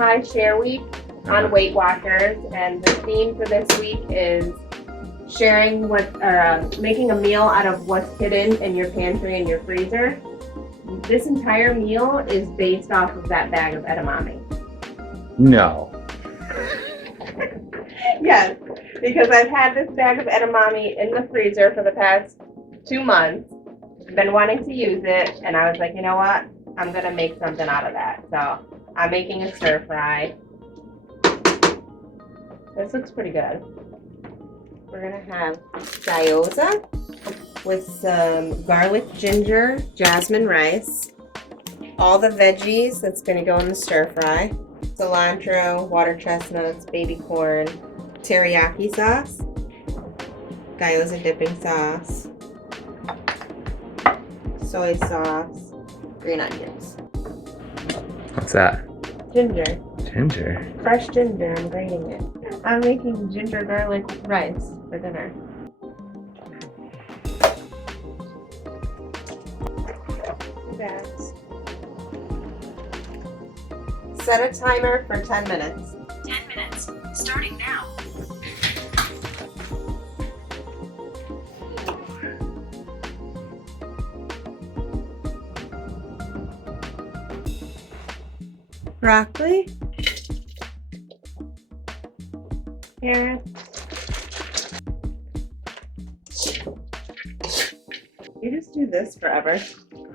my share week on Weight Watchers, and the theme for this week is sharing making a meal out of what's hidden in your pantry and your freezer. This entire meal is based off of that bag of edamame. No. Yes, because I've had this bag of edamame in the freezer for the past 2 months. Been wanting to use it, and I was like, you know what? I'm gonna make something out of that. So I'm making a stir fry. This looks pretty good. We're gonna have gyoza with some garlic, ginger, jasmine rice, all the veggies that's gonna go in the stir fry, cilantro, water chestnuts, baby corn, teriyaki sauce, gyoza dipping sauce, soy sauce, green onions. What's that? Ginger. Ginger. Fresh ginger, I'm grating it. I'm making ginger garlic rice for dinner. Bags. Set a timer for 10 minutes. 10 minutes, starting now. Broccoli. Carrot. You just do this forever.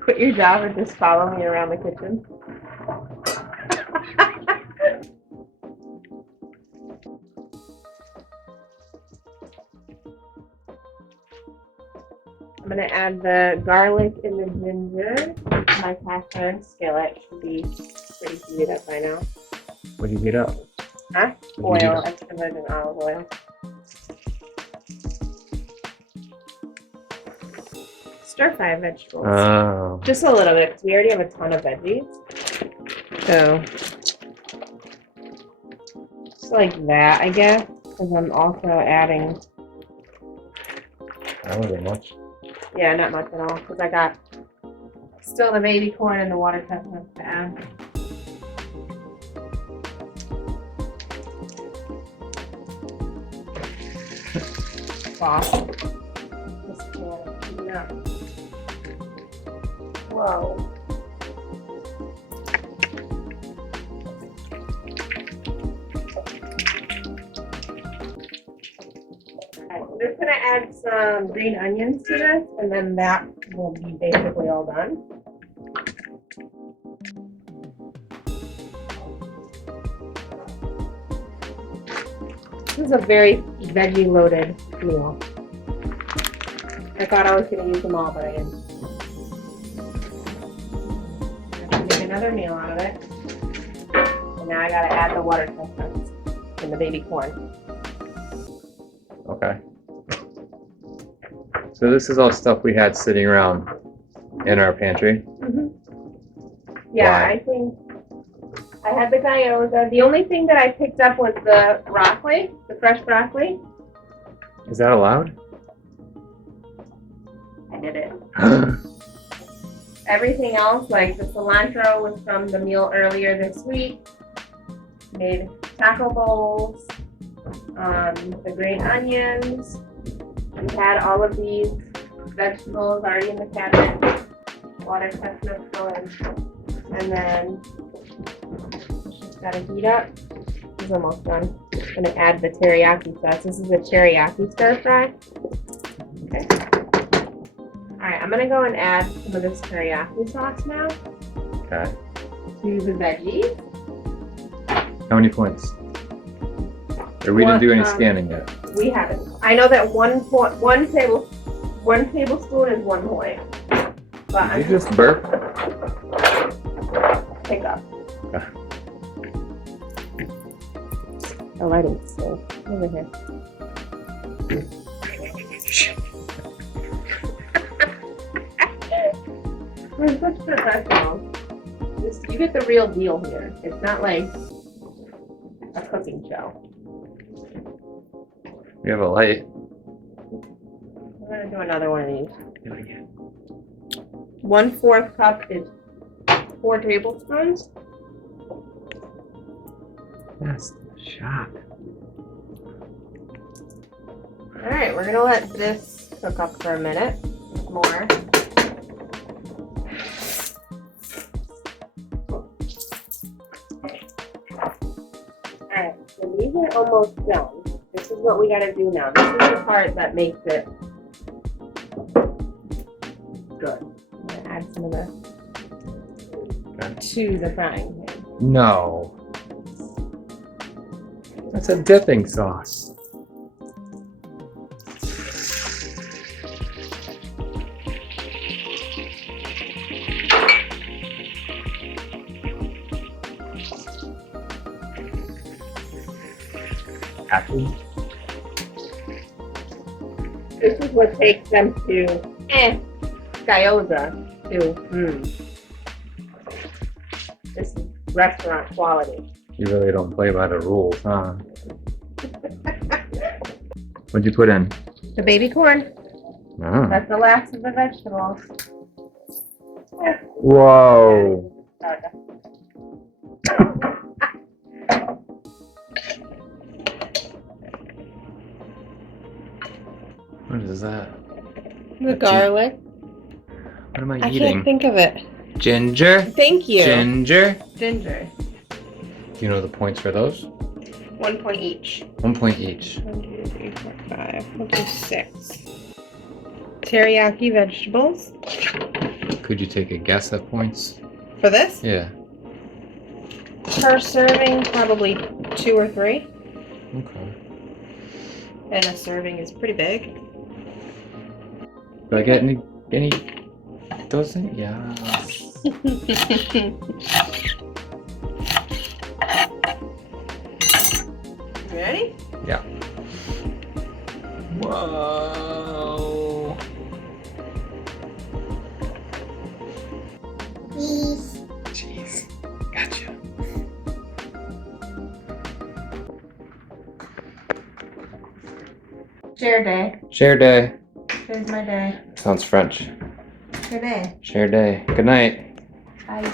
Quit your job and just follow me around the kitchen. I'm gonna add the garlic and the ginger. My cast iron skillet should be pretty heated up by now. What do you heat up? Huh? What do you heat Oil, up? extra virgin olive oil. Stir fry vegetables. Oh. Just a little bit, because we already have a ton of veggies. So, just like that, I guess, because I'm also adding, That wasn't much. yeah, not much at all, because I got still the baby corn and the water chestnuts to add. Sauce. Just heat up. Whoa. I'm just gonna add some green onions to this, and then that will be basically all done. This is a very veggie-loaded meal. I thought I was gonna use them all, but I didn't. I'm gonna make another meal out of it. And now I gotta add the water chestnuts and the baby corn. Okay. So this is all stuff we had sitting around in our pantry. Yeah, Why? I think I had the gyoza. The only thing that I picked up was the broccoli, the fresh broccoli. Is that allowed? I did it. Everything else, like the cilantro, was from the meal earlier this week. Made taco bowls. The green onions. We had all of these vegetables already in the cabinet. Water chestnuts go in. And then just gotta heat up. It's almost done. I'm gonna add the teriyaki sauce. This is a teriyaki stir fry. Okay. Alright, I'm gonna go and add some of this teriyaki sauce now Okay. to the veggies. How many points? Or we didn't do any One, scanning yet. We haven't. I know that one tablespoon is 1 point. But Did you just burp? pick up. Okay. Oh, I didn't see. Over here. We're such professionals. You get the real deal here. It's not like a cooking show. We have a light. We're gonna do another one of these. 1/4 cup is 4 tablespoons. Best shot. All right, we're gonna let this cook up for a minute more. Alright, so these are almost done. This is what we gotta do now. This is the part that makes it good. I'm gonna add some of this to the frying pan. No. That's a dipping sauce. Apple. This is what takes them to Gyoza to This is restaurant quality. You really don't play by the rules, huh? What'd you put in? The baby corn. Oh. That's the last of the vegetables. Whoa. What is that? The garlic. What am I I eating? can't think of it. Ginger? Thank you. Ginger? Ginger. Do you know the points for those? 1 point each. 1 point each. 1, 2, 3, 4, 5. We'll do 6. Teriyaki vegetables. Could you take a guess at points? For this? Yeah. Per serving, probably 2 or 3. Okay. And a serving is pretty big. Do I get any dozen? Yeah. Ready? Yeah. Whoa. Jeez. Gotcha. Share day. Share day. Here's my day. Sounds French. Share day. Share day. Good night. Bye.